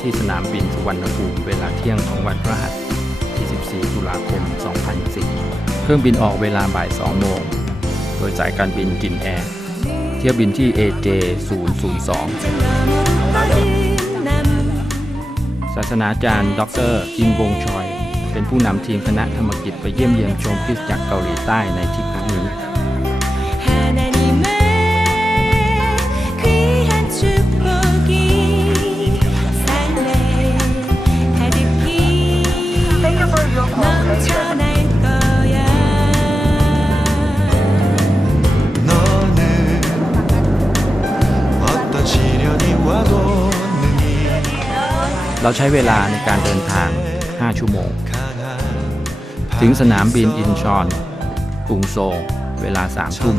ที่สนามบินสุวรรณภูมิเวลาเที่ยงของวันพฤหัสที่ 14 ตุลาคม 2010เครื่องบินออกเวลาบ่าย 2 โมง โดยสายการบินจินแอร์ เที่ยวบินที่ AJ 002ศาสนาจารย์ ดรจินวงชอย เป็นผู้นำทีมคณะธรรมกิจไปเยี่ยมเยียนชมคริสจักรเกาหลีใต้ในทริปครั้งนี้ เราใช้เวลาในการเดินทาง 5 ชั่วโมง ถึงสนามบินอินชอน กรุงโซลเวลา 3 ทุ่ม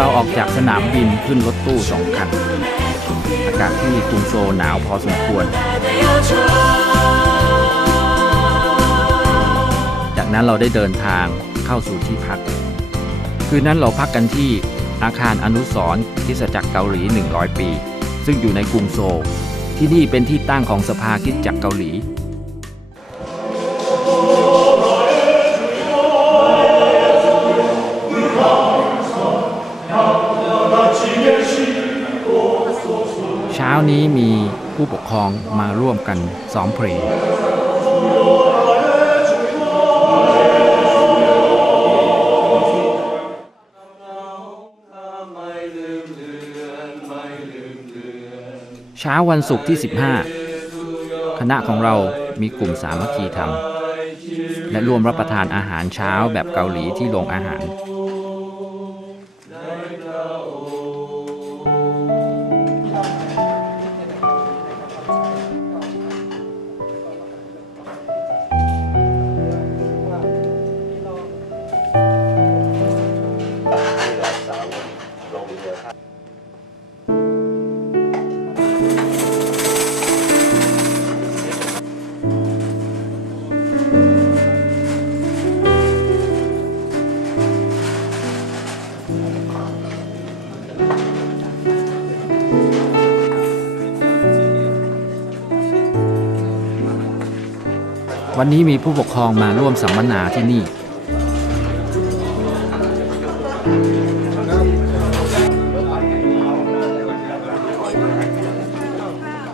เราออกจากสนามบินขึ้นรถตู้สองคัน อากาศที่กรุงโซหนาวพอสมควร จากนั้นเราได้เดินทางเข้าสู่ที่พัก คืนนั้นเราพักกันที่อาคารอนุสรคิสจักรเกาหลี 100 ปี ซึ่งอยู่ในกรุงโซ ที่นี่เป็นที่ตั้งของสภาคิสจักรเกาหลี นี้มีผู้ปกครองมาร่วมกันซ้อมเพลงเช้าวันศุกร์ที่ 15 คณะของเรามีกลุ่มสามัคคีธรรม และร่วมรับประทานอาหารเช้าแบบเกาหลีที่โรงอาหาร วันนี้มีผู้ปกครองมาร่วมสัมมนาที่นี่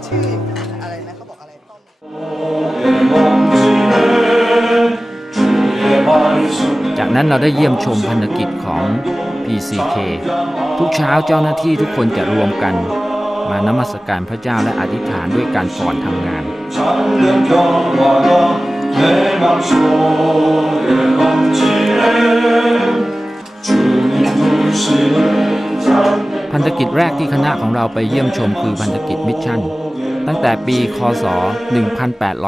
ชื่ออะไรนะเขาบอกอะไรต้ม จากนั้นเราได้เยี่ยมชมพันธกิจของ PCK ทุกเช้าเจ้าหน้าที่ทุกคนจะรวมกัน มานมัสการพระเจ้าและอธิษฐานด้วยการสอนทำงานพันธกิจแรกที่คณะของเราไปเยี่ยมชมคือพันธกิจมิชชั่น ตั้งแต่ปี คศ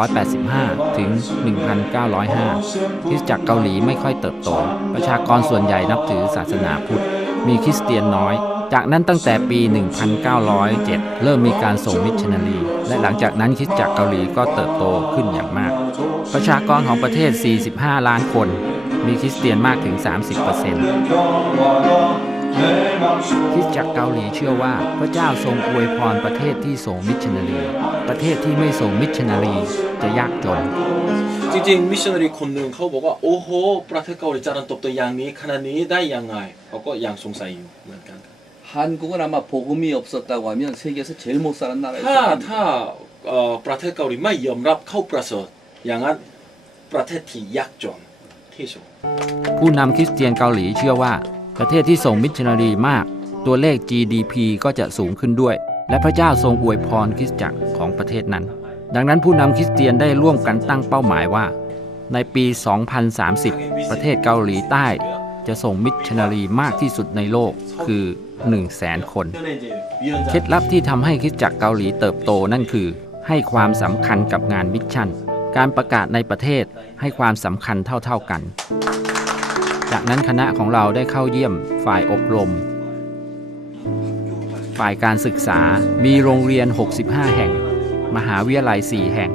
1885 ถึง 1905 คริสตจักรเกาหลีไม่ค่อยเติบโต ประชากรส่วนใหญ่นับถือศาสนาพุทธ มีคริสเตียนน้อย จากนั้นตั้งแต่ปี 1907 เริ่มมีการส่งมิชชันนารี และหลังจากนั้นคริสตจักรเกาหลีก็เติบโตขึ้นอย่างมาก ประชากรของประเทศ 45 ล้านคน มีคริสเตียนมากถึง 30% คริสตจักรเกาหลีเชื่อว่าพระเจ้าทรงอวยพรประเทศที่ส่งมิชชันนารี ประเทศที่ไม่ส่งมิชชันนารีจะยากจน จริงๆมิชชันนารีคนหนึ่งเขาบอกว่า โอ้โห ประเทศเกาหลีเจริญเติบโตอย่างนี้ขนาดนี้ได้ยังไงเขาก็ยังสงสัยอยู่เหมือนกัน 한국은 아마 복음이 없었다고 하면 세계에서 제일 못 사는 나라였을 ถ้า 겁니다. ถ้าเอ่อประเทศเกาหลีไม่ยอมรับเข้าประเสริฐอย่างนั้นประเทศที่ยากจนที่สุด ผู้นำคริสเตียนเกาหลีเชื่อว่า ประเทศที่ส่งมิชชันนารีมาก ตัวเลข GDP ก็จะสูงขึ้นด้วย และพระเจ้าทรงอวยพรคริสตจักรของประเทศนั้น ดังนั้นผู้นำคริสเตียนได้ร่วมกันตั้งเป้าหมายว่า ในปี 2030 ประเทศเกาหลีใต้ จะส่งมิชชันนารีมากที่สุดในโลกคือ 1 0 0 0 0แสนคน เคล็ดลับที่ทำให้คิสจักรเกาหลีเติบโตนั่นคือ ให้ความสำคัญกับงานมิชชั่น การประกาศในประเทศให้ความสำคัญเท่าๆกัน จากนั้นคณะของเราได้เข้าเยี่ยมฝ่ายอบรม ฝ่ายการศึกษามีโรงเรียน 65 แห่ง มหาวิทยาลัย 4 แห่ง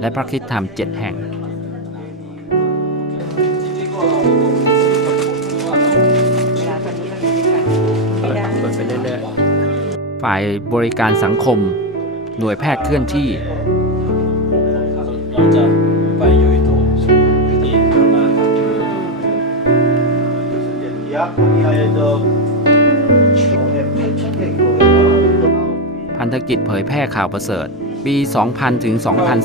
และพระคริสตธรรม 7 แห่งฝ่ายบริการสังคม หน่วยแพทย์เคลื่อนที่ พันธกิจเผยแพร่ข่าวประเสริฐ ปี 2000 ถึง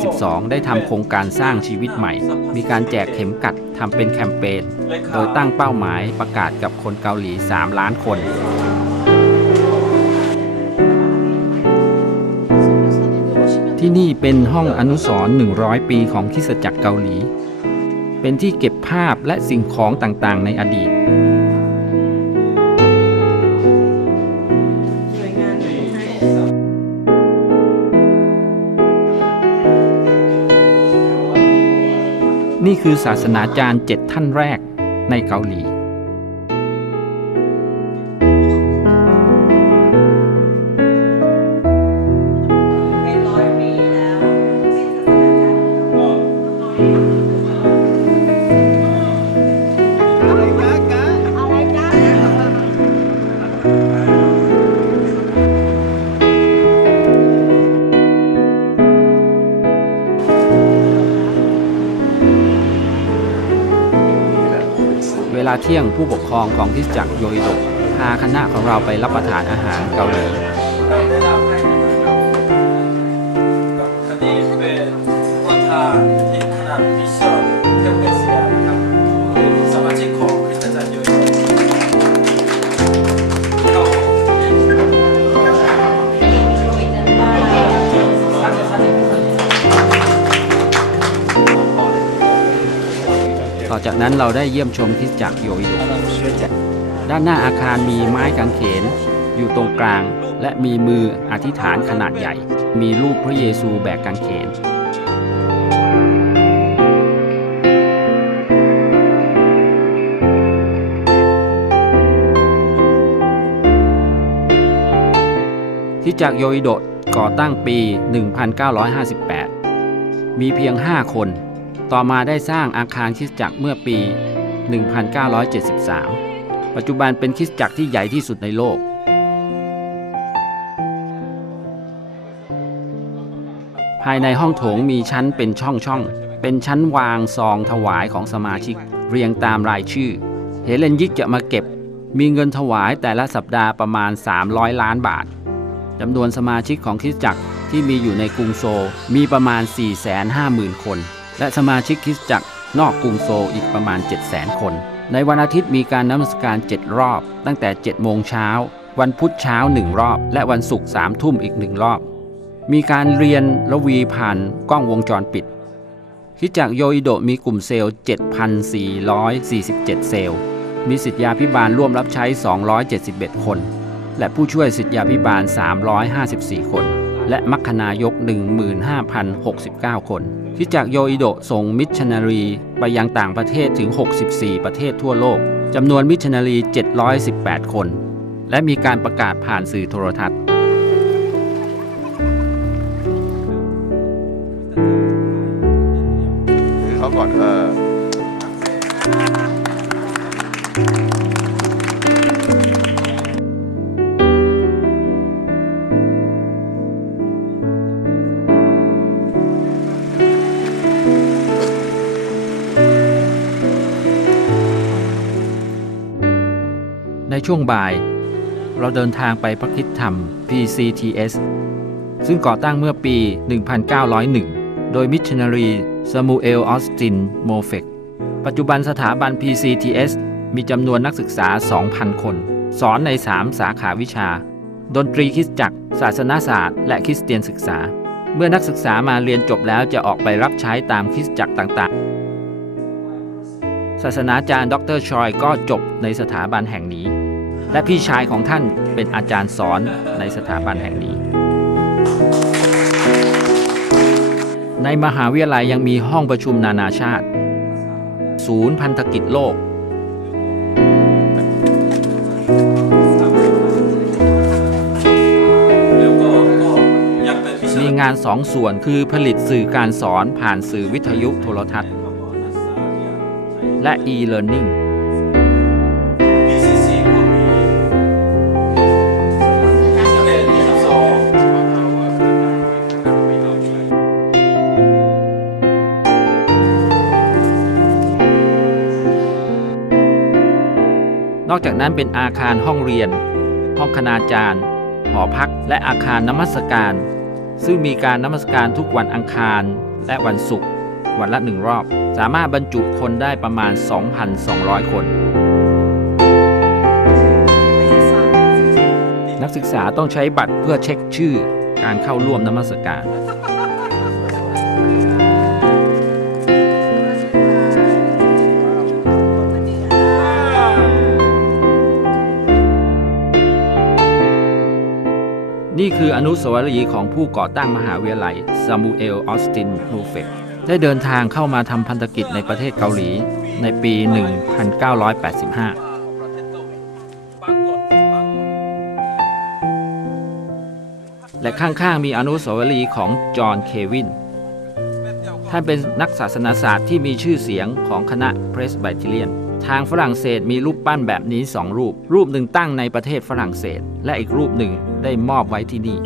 2012 ได้ทำโครงการสร้างชีวิตใหม่ มีการแจกเข็มกัดทำเป็นแคมเปญ โดยตั้งเป้าหมายประกาศกับคนเกาหลี 3 ล้านคน ที่นี่เป็นห้องอนุสรณ์100 ปีของคริสตจักรเกาหลี เป็นที่เก็บภาพและสิ่งของต่างๆ ในอดีต นี่คือศาสนาจารย์เจ็ดท่านแรกในเกาหลี เที่ยงผู้ปกครองของทิศจักรโยอิโดะพาคณะของเราไปรับประทานอาหารเกาหลี จากนั้นเราได้เยี่ยมชมคริสตจักรโยอิโดะด้านหน้าอาคารมีไม้กางเขน อยู่ตรงกลาง และมีมืออธิษฐานขนาดใหญ่ มีรูปพระเยซูแบกกางเขนคริสตจักโยอิโดะก่อตั้งปี 1958 มีเพียง 5 คน ต่อมาได้สร้างอาคารคริสตจักรเมื่อปี 1973 ปัจจุบันเป็นคริสตจักรที่ใหญ่ที่สุดในโลก ภายในห้องโถงมีชั้นเป็นช่องๆ เป็นชั้นวางซองถวายของสมาชิก เรียงตามรายชื่อ เฮเลนยิกจะมาเก็บ มีเงินถวายแต่ละสัปดาห์ประมาณ 300 ล้านบาทจำนวนสมาชิกของคริสตจักรที่มีอยู่ในกรุงโซลมีประมาณ 450,000 คน และสมาชิกคริสตจักรนอกกรุงโซลอีกประมาณ 7 0 0 0 0 คน ในวันอาทิตย์มีการนมัสการ 7 รอบ ตั้งแต่ 7 โมงเช้า วันพุธเช้า 1 รอบ และวันศุกร์3ทุ่มอีก1รอบ มีการเรียนระวีผ่านกล้องวงจรปิดคริสตจักโยอิโดมีกลุ่มเซลล์ 7,447 เซลล์ มีสิทธยาพิบาลร่วมรับใช้ 271 คน และผู้ช่วยสิทธยาพิบาล 354 คน และมัคคนายก 15,069 คน ที่จากโยอิโดะส่งมิชชันนารีไปยังต่างประเทศถึง 64 ประเทศทั่วโลกจำนวนมิชชันนารี 718 คน และมีการประกาศผ่านสื่อโทรทัศน์ ช่วงบ่าย เราเดินทางไปพระคริสตธรรม PCTS ซึ่งก่อตั้งเมื่อปี 1901 โดยมิชชันนารีซามูเอลออสตินโมเฟกปัจจุบันสถาบัน PCTS มีจำนวนนักศึกษา 2,000 คน สอนใน 3 สาขาวิชา ดนตรีคริสตจักร ศาสนาศาสตร์ และคริสเตียนศึกษา เมื่อนักศึกษามาเรียนจบแล้วจะออกไปรับใช้ตามคริสตจักรต่างๆ ศาสนาจารย์ ดรชอยก็จบในสถาบันแห่งนี้ และพี่ชายของท่านเป็นอาจารย์สอนในสถาบันแห่งนี้ ในมหาวิทยาลัยยังมีห้องประชุมนานาชาติ ศูนย์พันธกิจโลก มีงานสองส่วนคือผลิตสื่อการสอนผ่านสื่อวิทยุโทรทัศน์ และ e-learning นอกจากนั้นเป็นอาคารห้องเรียน ห้องคณาจารย์ หอพัก และอาคารนมัสการ ซึ่งมีการนมัสการทุกวันอังคาร และวันศุกร์วันละหนึ่งรอบ สามารถบรรจุคนได้ประมาณ 2,200 คน นักศึกษาต้องใช้บัตรเพื่อเช็คชื่อการเข้าร่วมนมัสการ อนุสาวรีย์ของผู้ก่อตั้งมหาวิทยาลัยซามูเอลออสตินมูเฟกได้เดินทางเข้ามาทำพันธกิจในประเทศเกาหลีในปี 1985และข้างๆมีอนุสาวรีย์ของจอห์น เควิน ท่านเป็นนักศาสนาศาสตร์ที่มีชื่อเสียงของคณะเพรสไบเทเลียน ทางฝรั่งเศสมีรูปปั้นแบบนี้สองรูป รูปหนึ่งตั้งในประเทศฝรั่งเศส และอีกรูปหนึ่งได้มอบไว้ที่นี่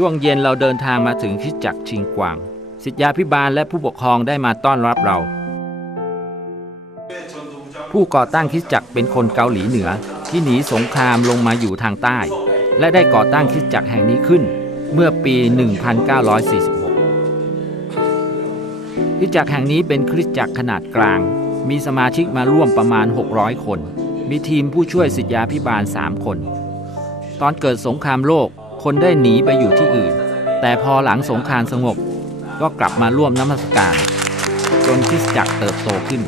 ช่วงเย็นเราเดินทางมาถึงคริสตจักรชิงกวาง สิทธยาพิบาลและผู้ปกครองได้มาต้อนรับเรา ผู้ก่อตั้งคริสตจักรเป็นคนเกาหลีเหนือ ที่หนีสงครามลงมาอยู่ทางใต้ และได้ก่อตั้งคริสตจักรแห่งนี้ขึ้น เมื่อปี 1946คริสตจักรแห่งนี้เป็นคริสตจักรขนาดกลาง มีสมาชิกมาร่วมประมาณ 600 คน มีทีมผู้ช่วยสิทธยาพิบาล 3 คน ตอนเกิดสงครามโลก คนได้หนีไปอยู่ที่อื่น แต่พอหลังสงครามสงบ ก็กลับมาร่วมน้ำมัสการ จนคริสตจักรเติบโตขึ้น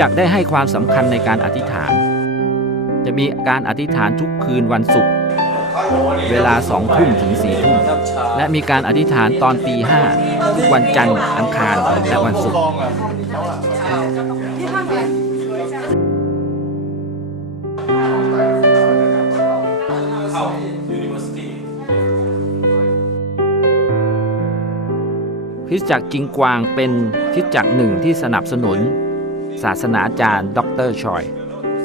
จักได้ให้ความสำคัญในการอธิษฐาน จะมีการอธิษฐานทุกคืนวันศุกร์เวลาสองทุ่มถึงสี่ทุ่มและมีการอธิษฐานตอนตีห้าทุกวันจันทร์อังคารและวันศุกร์คริสตจักรจิงกวางเป็นคริสตจักรหนึ่งที่สนับสนุน ศาสนาจารย์ดรชอย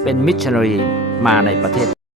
เป็นมิชชันนารีมาในประเทศ